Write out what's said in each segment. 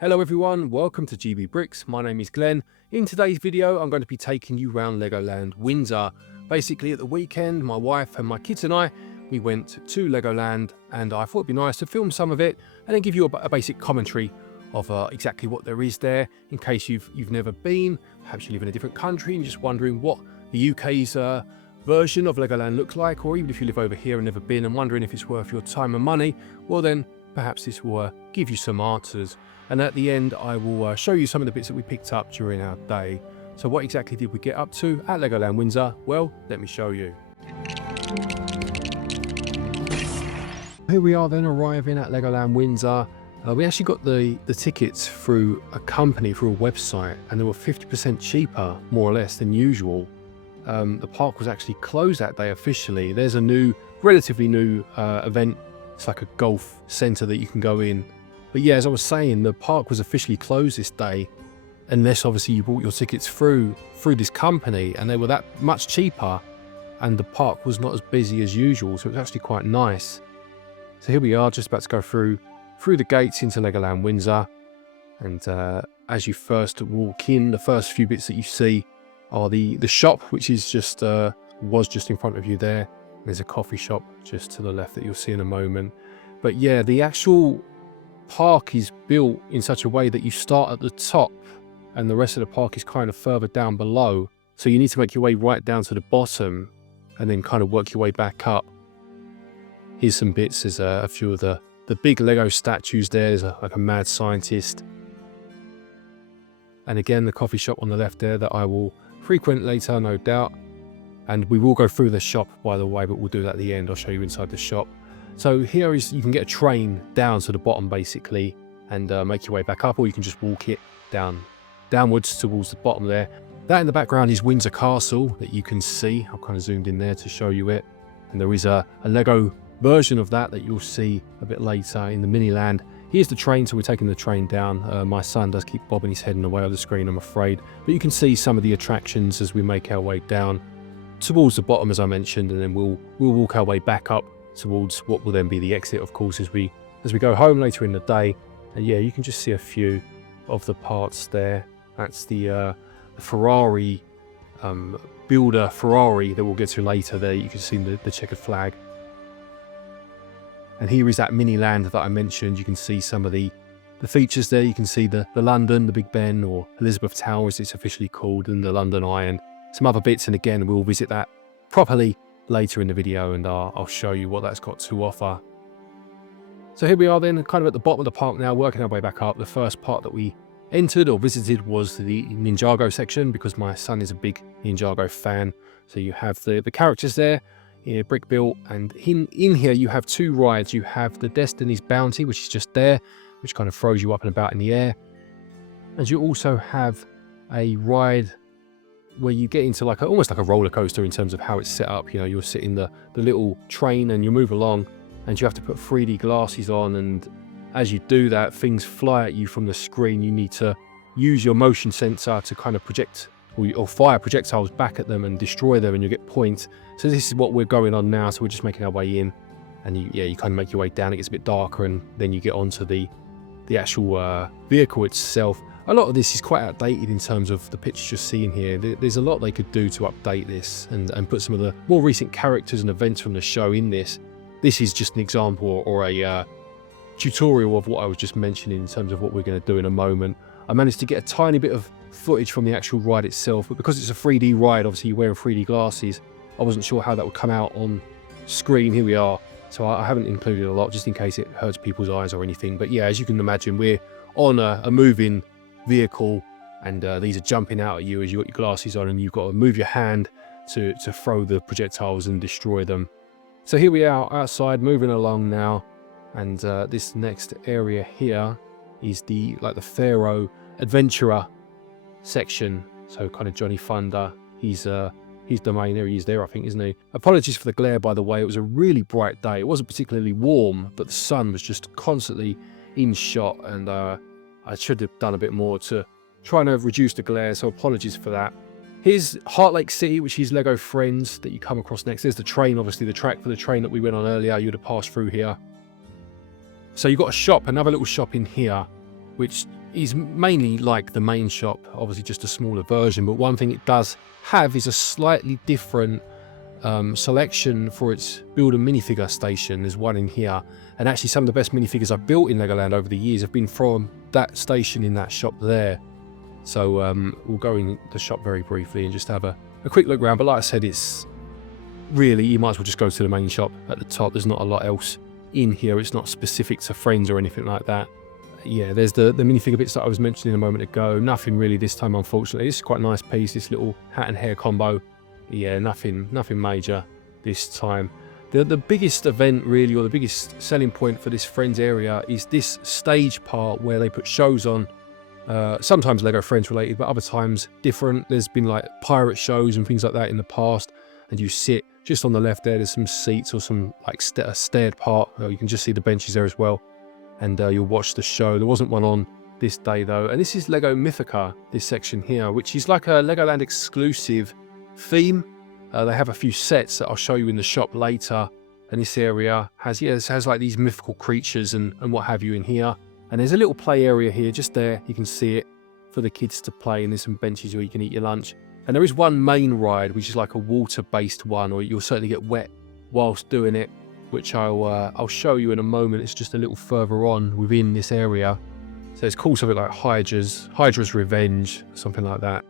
Hello everyone, welcome to GB Bricks. My name is Glenn. In today's video, I'm going to be taking you around Legoland Windsor. Basically at the weekend, my wife and my kids and I, we went to Legoland and I thought it'd be nice to film some of it and then give you a basic commentary of exactly what there is there in case you've never been. Perhaps you live in a different country and you're just wondering what the UK's version of Legoland looks like, or even if you live over here and never been and wondering if it's worth your time and money, well then perhaps this will give you some answers. And at the end, I will show you some of the bits that we picked up during our day. So what exactly did we get up to at Legoland Windsor? Well, let me show you. Here we are then arriving at Legoland Windsor. We actually got the tickets through a company, through a website, and they were 50% cheaper, more or less, than usual. The park was actually closed that day officially. There's a relatively new event. It's like a golf centre that you can go in. But yeah, as I was saying, the park was officially closed this day, unless obviously you bought your tickets through this company, and they were that much cheaper, and the park was not as busy as usual, so it was actually quite nice. So here we are, just about to go through the gates into Legoland Windsor, and as you first walk in, the first few bits that you see are the shop, which is just was just in front of you there. There's a coffee shop just to the left that you'll see in a moment. But yeah, the actual park is built in such a way that you start at the top and the rest of the park is kind of further down below, so you need to make your way right down to the bottom and then kind of work your way back up. Here's some bits. There's a few of the big Lego statues there. There's like a mad scientist, and again the coffee shop on the left there that I will frequent later, no doubt. And we will go through the shop, by the way, but we'll do that at the end. I'll show you inside the shop. So here is, you can get a train down to the bottom basically and make your way back up, or you can just walk it downwards towards the bottom there. That in the background is Windsor Castle that you can see. I've kind of zoomed in there to show you it. And there is a Lego version of that you'll see a bit later in the Miniland. Here's the train, so we're taking the train down. My son does keep bobbing his head in the way of the screen, I'm afraid. But you can see some of the attractions as we make our way down towards the bottom, as I mentioned, and then we'll walk our way back up towards what will then be the exit, of course, as we go home later in the day. And yeah, you can just see a few of the parts there. That's the Ferrari builder Ferrari that we'll get to later. There you can see the checkered flag. And here is that Miniland that I mentioned. You can see some of the features there. You can see the London, the Big Ben, or Elizabeth Tower as it's officially called, and the London Eye, and some other bits. And again, we'll visit that properly later in the video, and I'll show you what that's got to offer. So here we are then, kind of at the bottom of the park now, working our way back up. The first part that we entered or visited was the Ninjago section, because my son is a big Ninjago fan. So you have the characters there, brick built, and in here you have two rides. You have the Destiny's Bounty, which is just there, which kind of throws you up and about in the air. And you also have a ride where you get into like almost like a roller coaster in terms of how it's set up. You know, you'll sit in the little train and you move along, and you have to put 3D glasses on, and as you do that, things fly at you from the screen. You need to use your motion sensor to kind of project or fire projectiles back at them and destroy them, and you get points. So this is what we're going on now. So we're just making our way in, and you kind of make your way down. It gets a bit darker, and then you get onto the actual vehicle itself. A lot of this is quite outdated in terms of the pictures you're seeing here. There's a lot they could do to update this and put some of the more recent characters and events from the show in this. This is just an example or a tutorial of what I was just mentioning in terms of what we're going to do in a moment. I managed to get a tiny bit of footage from the actual ride itself, but because it's a 3D ride, obviously you're wearing 3D glasses, I wasn't sure how that would come out on screen. Here we are. So I haven't included a lot just in case it hurts people's eyes or anything. But yeah, as you can imagine, we're on a moving vehicle, and these are jumping out at you as you've got your glasses on, and you've got to move your hand to throw the projectiles and destroy them. So here we are outside, moving along now, and this next area here is the Pharaoh Adventurer section. So kind of Johnny Thunder, he's the main area. He's there, I think, isn't he? Apologies for the glare, by the way. It was a really bright day. It wasn't particularly warm, but the sun was just constantly in shot, and I should have done a bit more to try and reduce the glare, so apologies for that. Here's Heartlake City, which is Lego Friends that you come across next. There's the train, obviously the track for the train that we went on earlier. You'd have passed through here. So you've got a shop, another little shop in here, which is mainly like the main shop, obviously just a smaller version, but one thing it does have is a slightly different selection for its build a minifigure station. There's one in here, and actually some of the best minifigures I've built in Legoland over the years have been from that station in that shop there. So we'll go in the shop very briefly and just have a quick look around, but like I said, it's really, you might as well just go to the main shop at the top. There's not a lot else in here. It's not specific to friends or anything like that. Yeah, there's the minifigure bits that I was mentioning a moment ago. Nothing really this time, unfortunately. This is quite a nice piece, this little hat and hair combo. Yeah, nothing major this time. The biggest event really, or the biggest selling point for this Friends area is this stage part where they put shows on. Sometimes Lego Friends related, but other times different. There's been like pirate shows and things like that in the past, and you sit just on the left there. There's some seats or some like a staired part. You can just see the benches there as well, and you'll watch the show. There wasn't one on this day though, and this is Lego Mythica, this section here, which is like a Legoland exclusive theme. They have a few sets that I'll show you in the shop later, and this area has like these mythical creatures and what have you in here. And there's a little play area here, just there, you can see it, for the kids to play, and there's some benches where you can eat your lunch. And there is one main ride, which is like a water-based one, or you'll certainly get wet whilst doing it, which I'll show you in a moment. It's just a little further on within this area. So it's called something like Hydra's Revenge, something like that.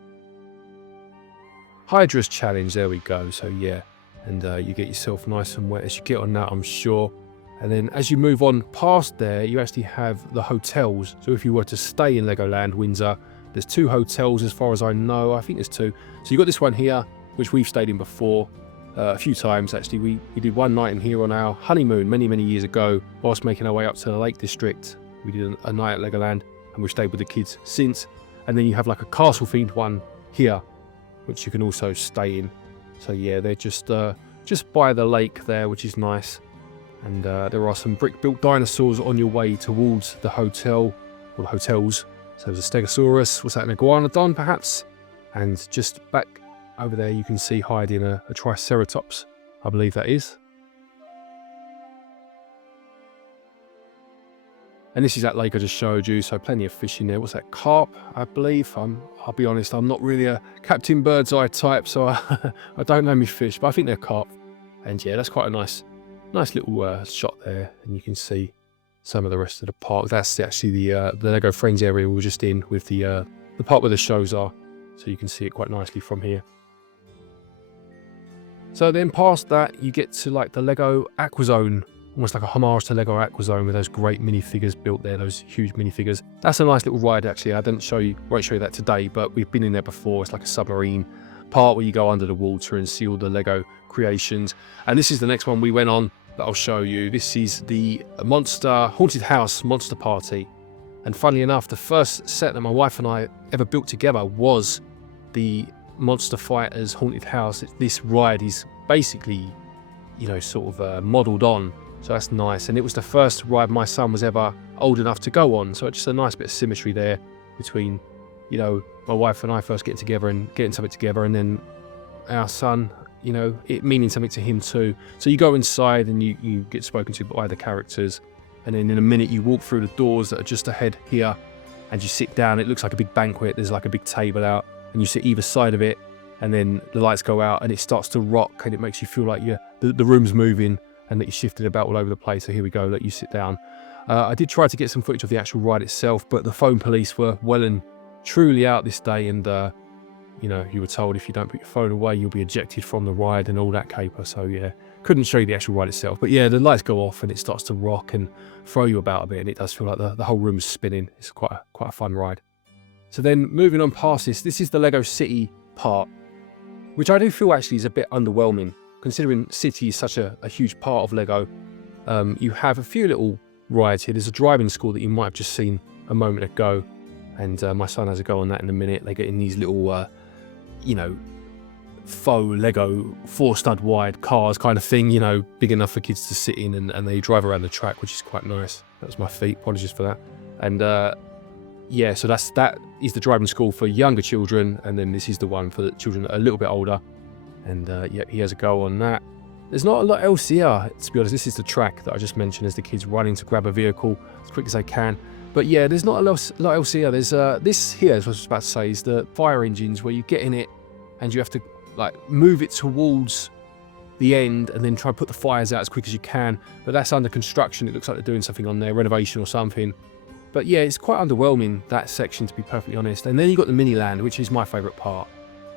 Hydra's Challenge, there we go. So yeah, and you get yourself nice and wet as you get on that, I'm sure. And then as you move on past there, you actually have the hotels. So if you were to stay in Legoland Windsor, there's 2 hotels as far as I know. I think there's 2. So you've got this one here, which we've stayed in before a few times actually. We did one night in here on our honeymoon many years ago whilst making our way up to the Lake District. We did a night at Legoland, and we've stayed with the kids since. And then you have like a castle themed one here, which you can also stay in. So yeah, they're just by the lake there, which is nice. And there are some brick-built dinosaurs on your way towards the hotel, or the hotels. So there's a Stegosaurus, what's that, an Iguanodon perhaps? And just back over there you can see hiding a Triceratops, I believe that is. And this is that lake I just showed you, so plenty of fish in there. What's that, carp, I believe? I'll be honest, I'm not really a Captain Birdseye type, so I don't know me fish, but I think they're carp. And yeah, that's quite a nice little shot there, and you can see some of the rest of the park. That's actually the Lego Friends area we were just in, with the part where the shows are, so you can see it quite nicely from here. So then past that you get to like the Lego Aquazone, almost like a homage to Lego Aquazone with those great minifigures built there, those huge minifigures. That's a nice little ride actually. I won't show you that today, but we've been in there before. It's like a submarine part where you go under the water and see all the Lego creations. And this is the next one we went on that I'll show you. This is the Haunted House Monster Party. And funnily enough, the first set that my wife and I ever built together was the Monster Fighters Haunted House. This ride is basically, you know, sort of modelled on. So that's nice. And it was the first ride my son was ever old enough to go on. So it's just a nice bit of symmetry there between, you know, my wife and I first getting together and getting something together, and then our son, you know, it meaning something to him too. So you go inside and you get spoken to by the characters, and then in a minute you walk through the doors that are just ahead here, and you sit down. It looks like a big banquet. There's like a big table out, and you sit either side of it, and then the lights go out and it starts to rock, and it makes you feel like the room's moving and that you're shifted about all over the place. So here we go, let you sit down. I did try to get some footage of the actual ride itself, but the phone police were well and truly out this day, and you know, you were told if you don't put your phone away you'll be ejected from the ride and all that caper. So yeah, couldn't show you the actual ride itself, but yeah, the lights go off and it starts to rock and throw you about a bit, and it does feel like the whole room is spinning. It's quite a fun ride. So then moving on past this is the Lego City part, which I do feel actually is a bit underwhelming considering City is such a huge part of Lego. You have a few little rides here. There's a driving school that you might have just seen a moment ago, and my son has a go on that in a minute. They get in these little you know, faux Lego 4-stud wide cars kind of thing, you know, big enough for kids to sit in, and they drive around the track, which is quite nice. That was my feet, apologies for that. And yeah, so that is the driving school for younger children, and then this is the one for the children that are a little bit older. And yeah, he has a go on that. There's not a lot else here, to be honest. This is the track that I just mentioned as the kids running to grab a vehicle as quick as they can. But yeah, there's not a lot else here. There's this here is what I was about to say, is the fire engines, where you get in it and you have to like move it towards the end and then try and put the fires out as quick as you can. But that's under construction. It looks like they're doing something on there, renovation or something. But yeah, it's quite underwhelming, that section, to be perfectly honest. And then you got the Miniland, which is my favourite part.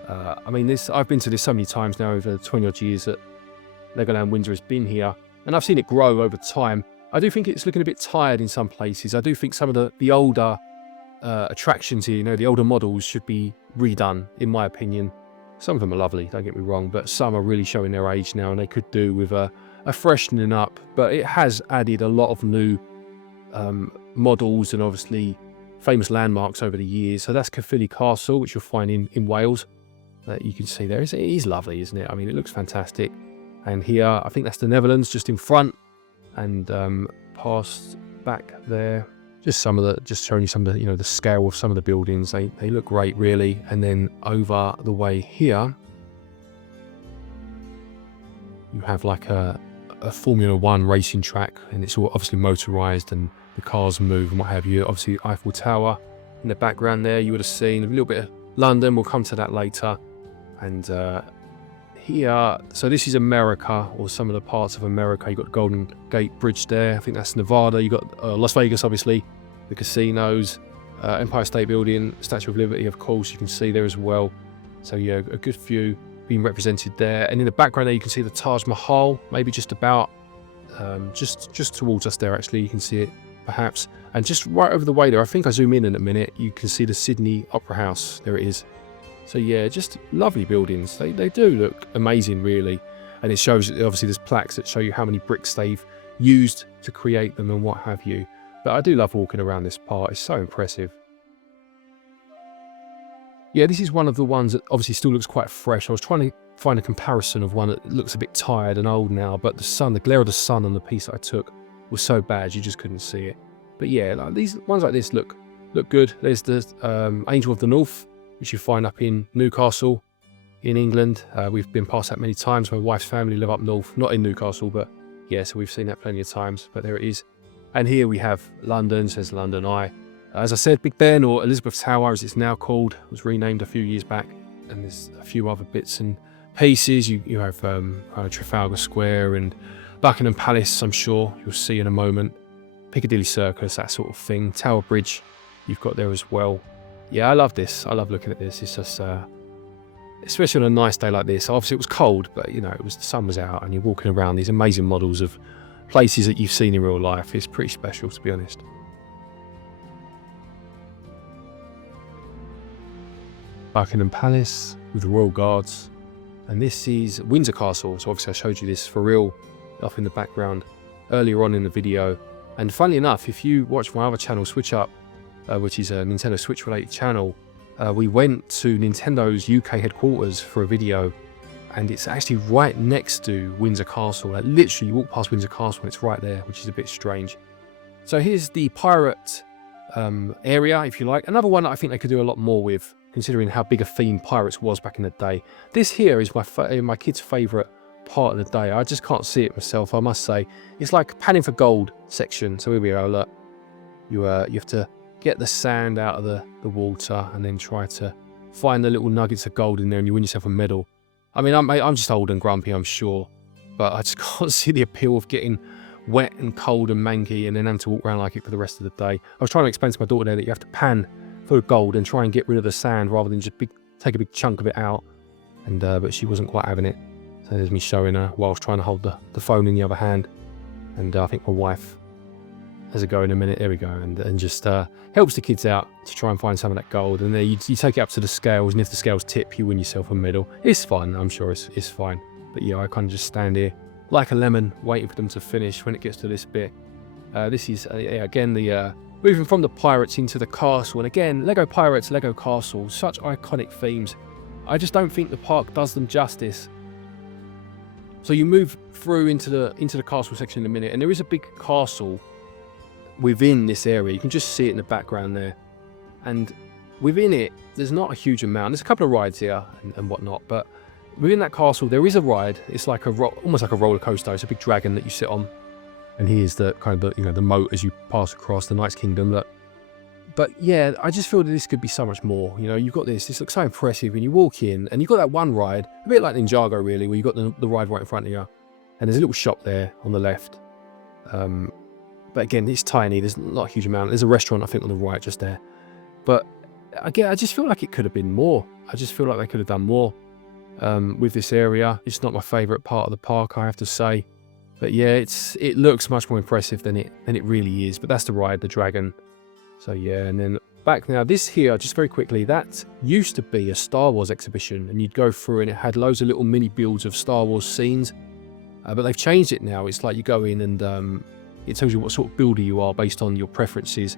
I mean, I've been to this so many times now over 20 odd years that LEGOLAND Windsor has been here, and I've seen it grow over time. I do think it's looking a bit tired in some places. I do think some of the older attractions here, you know, the older models should be redone, in my opinion. Some of them are lovely, don't get me wrong, but some are really showing their age now, and they could do with a freshening up. But it has added a lot of new models and obviously famous landmarks over the years. So that's Caerphilly Castle, which you'll find in Wales. You can see there. It is lovely, isn't it? I mean, it looks fantastic. And here, I think that's the Netherlands, just in front, and past back there. Just showing you some of the, you know, the scale of some of the buildings. They look great, really. And then over the way here, you have like a Formula 1 racing track, and it's all obviously motorized, and the cars move and what have you. Obviously, Eiffel Tower in the background there, you would have seen a little bit of London. We'll come to that later. And here, so this is America, or some of the parts of America. You've got the Golden Gate Bridge there. I think that's Nevada. You've got Las Vegas, obviously, the casinos, Empire State Building, Statue of Liberty, of course, you can see there as well. So yeah, a good few being represented there. And in the background there, you can see the Taj Mahal, maybe just about, just towards us there, actually. You can see it, perhaps. And just right over the way there, I think I zoom in a minute, you can see the Sydney Opera House. There it is. So yeah, just lovely buildings. They do look amazing, really. And it shows, obviously, there's plaques that show you how many bricks they've used to create them and what have you. But I do love walking around this part. It's so impressive. Yeah, this is one of the ones that obviously still looks quite fresh. I was trying to find a comparison of one that looks a bit tired and old now, but the glare of the sun on the piece that I took was so bad you just couldn't see it. But yeah, like these ones like this look good. There's the Angel of the North, which you find up in Newcastle in England. We've been past that many times. My wife's family live up north, not in Newcastle, but yeah, so we've seen that plenty of times, but there it is. And here we have London, says London Eye. As I said, Big Ben, or Elizabeth Tower as it's now called, was renamed a few years back. And there's a few other bits and pieces. You have Trafalgar Square and Buckingham Palace, I'm sure you'll see in a moment. Piccadilly Circus, that sort of thing. Tower Bridge, you've got there as well. Yeah, I love this. I love looking at this. It's just, especially on a nice day like this. Obviously, it was cold, but you know, the sun was out, and you're walking around these amazing models of places that you've seen in real life. It's pretty special, to be honest. Buckingham Palace with the Royal Guards, and this is Windsor Castle. So obviously, I showed you this for real off in the background earlier on in the video. And funnily enough, if you watch my other channel, Switch Up, which is a Nintendo Switch related channel, we went to Nintendo's UK headquarters for a video, and it's actually right next to Windsor Castle. Like literally, you walk past Windsor Castle and it's right there, which is a bit strange. So here's the pirate area, if you like. Another one that I think they could do a lot more with, considering how big a theme Pirates was back in the day. This here is my kid's favourite part of the day. I just can't see it myself, I must say. It's like panning for gold section. So here we go, look. You have to get the sand out of the water and then try to find the little nuggets of gold in there, and you win yourself a medal. I mean, I'm just old and grumpy, I'm sure, but I just can't see the appeal of getting wet and cold and manky and then having to walk around like it for the rest of the day. I was trying to explain to my daughter there that you have to pan for gold and try and get rid of the sand rather than just take a big chunk of it out. And but she wasn't quite having it. So there's me showing her whilst trying to hold the phone in the other hand. And I think my wife has a go in a minute. There we go. And just helps the kids out to try and find some of that gold. And then you take it up to the scales, and if the scales tip, you win yourself a medal. It's fun. I'm sure it's fine. But yeah, I kind of just stand here like a lemon, waiting for them to finish when it gets to this bit. This is, again, the moving from the pirates into the castle. And again, Lego Pirates, Lego Castle, such iconic themes. I just don't think the park does them justice. So you move through into the castle section in a minute, and there is a big castle within this area. You can just see it in the background there. And within it, there's not a huge amount. There's a couple of rides here and whatnot, but within that castle, there is a ride. It's like almost like a roller coaster. It's a big dragon that you sit on. And here's the kind of the moat as you pass across the Knight's Kingdom. Look, But yeah, I just feel that this could be so much more. You know, you've got this looks so impressive when you walk in, and you've got that one ride, a bit like Ninjago really, where you've got the ride right in front of you, and there's a little shop there on the left. But again, it's tiny, there's not a huge amount. There's a restaurant, I think, on the right just there. But again, I just feel like it could have been more. I just feel like they could have done more with this area. It's not my favourite part of the park, I have to say. But yeah, it looks much more impressive than it really is. But that's the ride, the dragon. So yeah, and then back now, this here, just very quickly, that used to be a Star Wars exhibition, and you'd go through and it had loads of little mini builds of Star Wars scenes. But they've changed it now. It's like you go in and it tells you what sort of builder you are based on your preferences.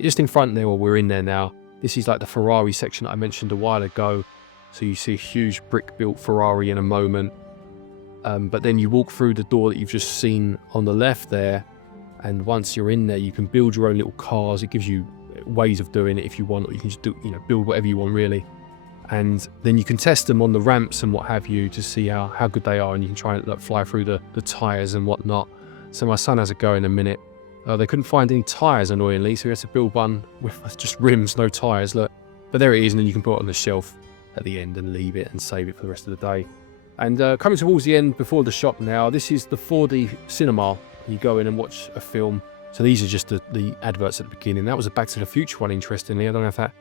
Just in front there, or we're in there now, this is like the Ferrari section that I mentioned a while ago. So you see a huge brick-built Ferrari in a moment. But then you walk through the door that you've just seen on the left there, and once you're in there, you can build your own little cars. It gives you ways of doing it if you want, or you can just do, build whatever you want really. And then you can test them on the ramps and what have you to see how good they are, and you can try and fly through the tyres and whatnot. So my son has a go in a minute. They couldn't find any tyres, annoyingly, so we had to build one with just rims, no tyres, look. But there it is, and then you can put it on the shelf at the end and leave it and save it for the rest of the day. And coming towards the end, before the shop now, this is the 4D cinema. You go in and watch a film. So these are just the adverts at the beginning. That was a Back to the Future one, interestingly. I don't know if that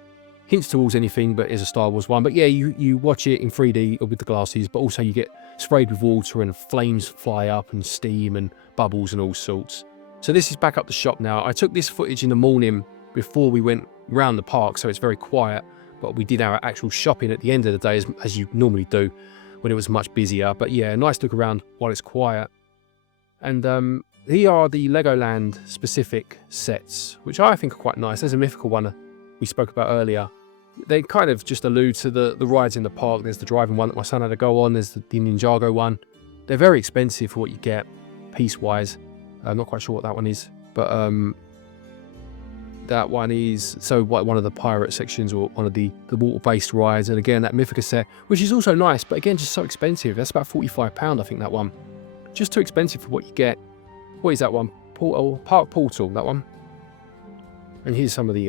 hints towards anything, but is a Star Wars one. But yeah, you watch it in 3D with the glasses, but also you get sprayed with water and flames fly up and steam and bubbles and all sorts. So this is back up the shop now. I took this footage in the morning before we went round the park, so it's very quiet. But we did our actual shopping at the end of the day, as you normally do, when it was much busier. But yeah, nice look around while it's quiet. And here are the Legoland specific sets, which I think are quite nice. There's a Mythica one we spoke about earlier. They kind of just allude to the rides in the park. There's the driving one that my son had to go on. There's the Ninjago one. They're very expensive for what you get, piece-wise. I'm not quite sure what that one is, but that one is one of the pirate sections, or one of the water-based rides. And again, that Mythica set, which is also nice, but again, just so expensive. That's about £45, I think, that one. Just too expensive for what you get. What is that one? Park Portal, that one. And here's some of the,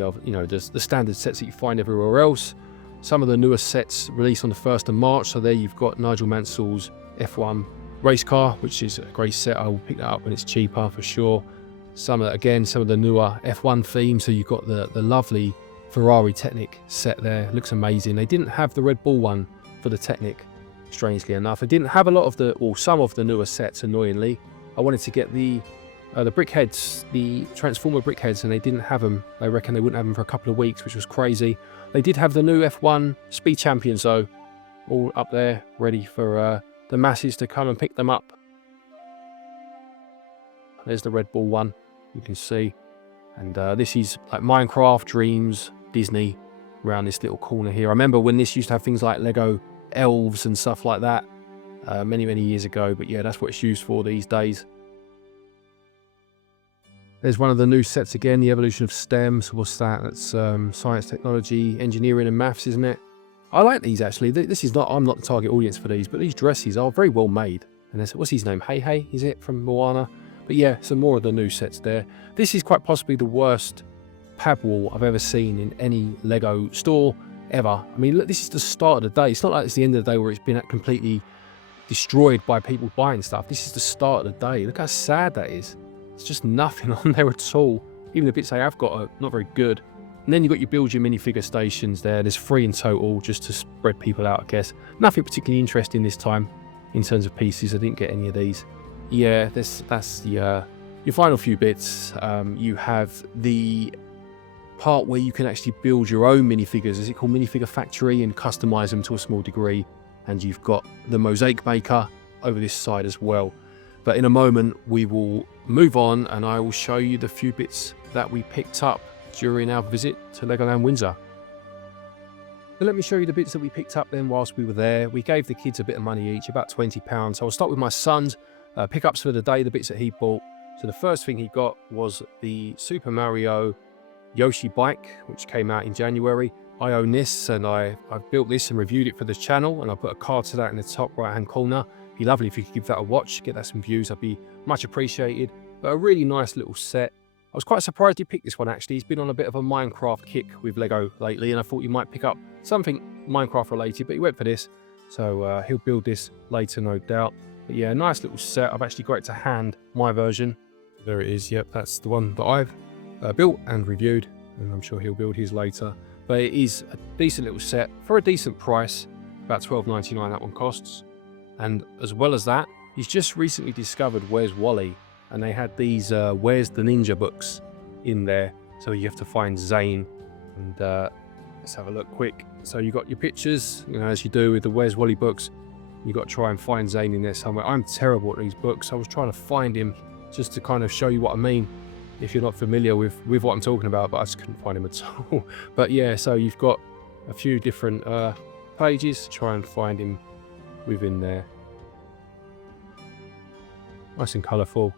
the standard sets that you find everywhere else. Some of the newer sets released on the 1st of March. So there you've got Nigel Mansell's F1 race car, which is a great set. I will pick that up when it's cheaper for sure. Some of the newer F1 themes. So you've got the lovely Ferrari Technic set there. It looks amazing. They didn't have the Red Bull one for the Technic, strangely enough. They didn't have a lot of some of the newer sets, annoyingly. I wanted to get the brickheads, the Transformer brickheads, and they didn't have them. They reckon they wouldn't have them for a couple of weeks, which was crazy. They did have the new F1 Speed Champions, though, all up there, ready for the masses to come and pick them up. There's the Red Bull one, you can see. And this is like Minecraft, Dreams, Disney, around this little corner here. I remember when this used to have things like Lego elves and stuff like that many, many years ago. But yeah, that's what it's used for these days. There's one of the new sets again, the evolution of STEM. So what's that? That's science, technology, engineering and maths, isn't it? I like these, actually. I'm not the target audience for these, but these dresses are very well made. And there's, what's his name? Hey, is it, from Moana? But yeah, some more of the new sets there. This is quite possibly the worst pad wall I've ever seen in any Lego store ever. I mean, look, this is the start of the day. It's not like it's the end of the day where it's been completely destroyed by people buying stuff. This is the start of the day. Look how sad that is. It's just nothing on there at all. Even the bits they have got are not very good. And then you've got your build your minifigure stations there. There's 3 in total, just to spread people out, I guess. Nothing particularly interesting this time in terms of pieces. I didn't get any of these. Yeah, that's the your final few bits. You have the part where you can actually build your own minifigures. Is it called Minifigure Factory? And customize them to a small degree. And you've got the Mosaic Maker over this side as well. But in a moment, we will move on and I will show you the few bits that we picked up during our visit to Legoland Windsor. So let me show you the bits that we picked up then whilst we were there. We gave the kids a bit of money each, about £20. So I'll start with my son's pickups for the day, the bits that he bought. So the first thing he got was the Super Mario Yoshi bike, which came out in January. I own this and I've built this and reviewed it for this channel, and I put a card to that in the top right hand corner. It'd be lovely if you could give that a watch, get that some views, that'd be much appreciated. But a really nice little set. was quite surprised he picked this one actually. He's been on a bit of a Minecraft kick with Lego lately, and I thought you might pick up something Minecraft related, but he went for this. So he'll build this later, no doubt. But yeah, nice little set. I've actually got it to hand, my version. There it is. Yep, that's the one that I've built and reviewed, and I'm sure he'll build his later. But it is a decent little set for a decent price. About $12.99 that one costs. And as well as that, he's just recently discovered Where's Wally, and they had these Where's the Ninja books in there. So you have to find Zane, and let's have a look quick. So you got your pictures, you know, as you do with the Where's Wally books. You got to try and find Zane in there somewhere. I'm terrible at these books. I was trying to find him just to kind of show you what I mean, if you're not familiar with what I'm talking about, but I just couldn't find him at all. But yeah, so you've got a few different pages to try and find him within there. Nice and colourful.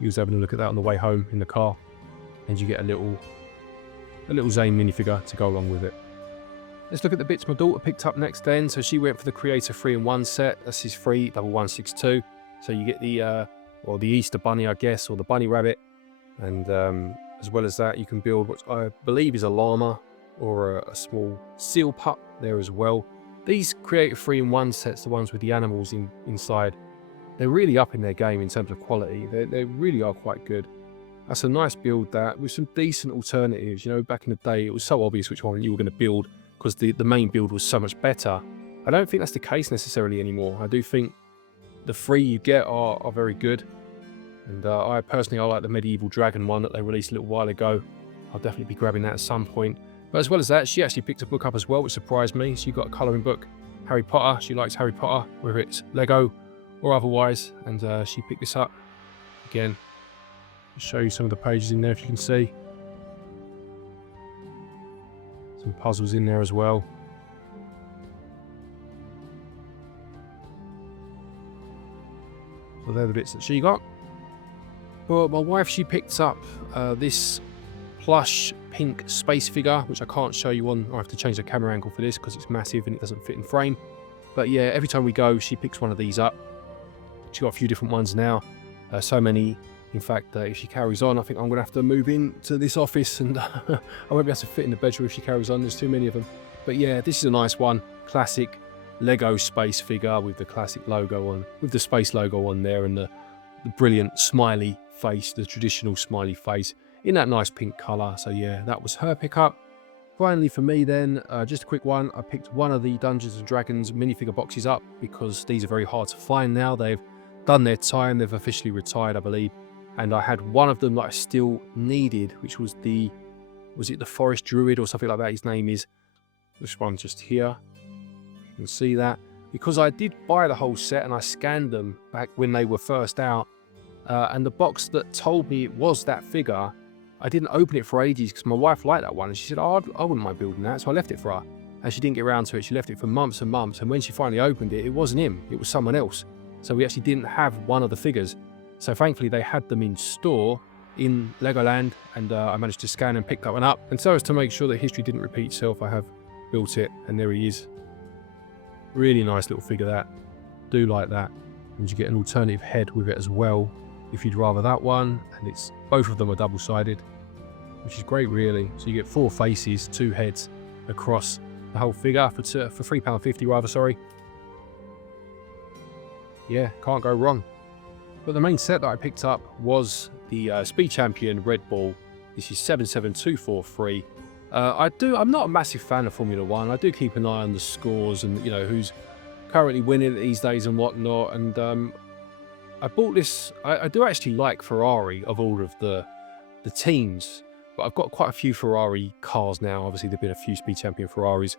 You was having a look at that on the way home in the car, and you get a little Zane minifigure to go along with it. Let's look at the bits my daughter picked up next then. So she went for the Creator 3-in-1 set. That's his 31162. So you get the or the Easter Bunny, I guess, or the Bunny Rabbit. And as well as that, you can build what I believe is a llama or a small seal pup there as well. These Creator 3-in-1 sets, the ones with the animals inside, they're really up in their game in terms of quality. They really are quite good. That's a nice build, that, with some decent alternatives. You know, back in the day, it was so obvious which one you were going to build because the main build was so much better. I don't think that's the case necessarily anymore. I do think the three you get are very good. And I like the Medieval Dragon one that they released a little while ago. I'll definitely be grabbing that at some point. But as well as that, she actually picked a book up as well, which surprised me. She got a colouring book, Harry Potter. She likes Harry Potter, whether it's Lego or otherwise. And she picked this up. Again, I'll show you some of the pages in there if you can see. Some puzzles in there as well. So they're the bits that she got. But my wife, she picked up this plush pink space figure, which I can't show you on. I have to change the camera angle for this because it's massive and it doesn't fit in frame. But yeah, every time we go, she picks one of these up. She's got a few different ones now. So many, in fact, if she carries on, I think I'm going to have to move into this office, and I won't be able to fit in the bedroom if she carries on. There's too many of them. But yeah, this is a nice one. Classic Lego space figure with the classic logo on, with the space logo on there, and the brilliant smiley face, the traditional smiley face in that nice pink colour. So yeah, that was her pickup. Finally for me then, just a quick one. I picked one of the Dungeons and Dragons minifigure boxes up because these are very hard to find now. They've done their time. They've officially retired, I believe. And I had one of them that I still needed, which was it the Forest Druid or something like that? His name is. This one just here. You can see that. Because I did buy the whole set and I scanned them back when they were first out. And the box that told me it was that figure, I didn't open it for ages because my wife liked that one. And she said, oh, I wouldn't mind building that. So I left it for her. And she didn't get around to it. She left it for months and months. And when she finally opened it, it wasn't him. It was someone else. So we actually didn't have one of the figures. So thankfully they had them in store in Legoland, and I managed to scan and pick that one up. And so as to make sure that history didn't repeat itself, I have built it, and there he is. Really nice little figure, that. Do like that. And you get an alternative head with it as well, if you'd rather that one. And it's both of them are double-sided, which is great really. So you get 4 faces, 2 heads across the whole figure for £3.50 rather, sorry. Yeah, can't go wrong. But the main set that I picked up was the Speed Champion Red Bull. This is 77243. I'm not a massive fan of Formula 1. I do keep an eye on the scores and, you know, who's currently winning these days and whatnot. And I bought this. I do actually like Ferrari of all of the teams, but I've got quite a few Ferrari cars now. Obviously, there've been a few Speed Champion Ferraris.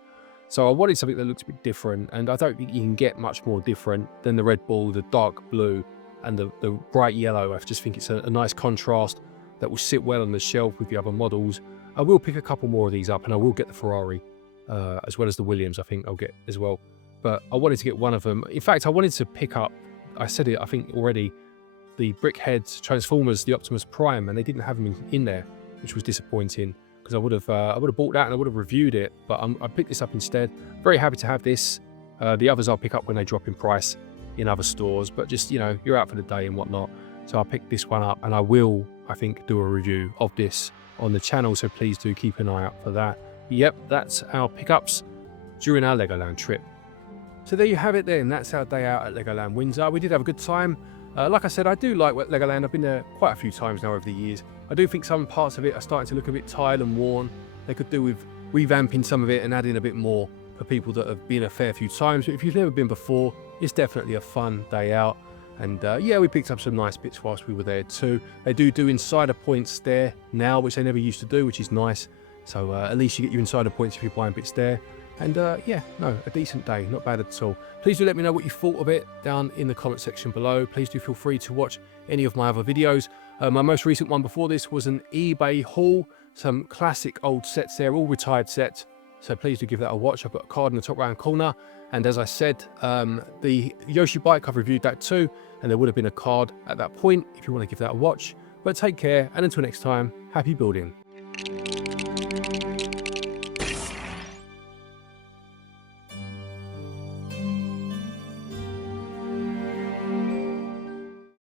So I wanted something that looks a bit different, and I don't think you can get much more different than the Red Bull, the dark blue, and the bright yellow. I just think it's a nice contrast that will sit well on the shelf with the other models. I will pick a couple more of these up, and I will get the Ferrari, as well as the Williams, I think I'll get as well. But I wanted to get one of them. In fact, I wanted to pick up, I said it, I think already, the Brickhead Transformers, the Optimus Prime, and they didn't have them in there, which was disappointing, because I would have bought that and I would have reviewed it, but I picked this up instead. Very happy to have this. The others I'll pick up when they drop in price in other stores, but just, you know, you're out for the day and whatnot. So I picked this one up, and I will, I think, do a review of this on the channel, so please do keep an eye out for that. Yep, that's our pickups during our Legoland trip. So there you have it then, that's our day out at Legoland Windsor. We did have a good time. Like I said, I do like Legoland. I've been there quite a few times now over the years. I do think some parts of it are starting to look a bit tired and worn. They could do with revamping some of it and adding a bit more for people that have been a fair few times. But if you've never been before, it's definitely a fun day out. And yeah, we picked up some nice bits whilst we were there too. They do insider points there now, which they never used to do, which is nice. So at least you get your insider points if you're buying bits there. And yeah, no, a decent day, not bad at all. Please do let me know what you thought of it down in the comment section below. Please do feel free to watch any of my other videos. My most recent one before this was an eBay haul. Some classic old sets there, all retired sets. So please do give that a watch. I've got a card in the top right hand corner. And as I said, the Yoshi bike, I've reviewed that too. And there would have been a card at that point if you want to give that a watch. But take care, and until next time, happy building.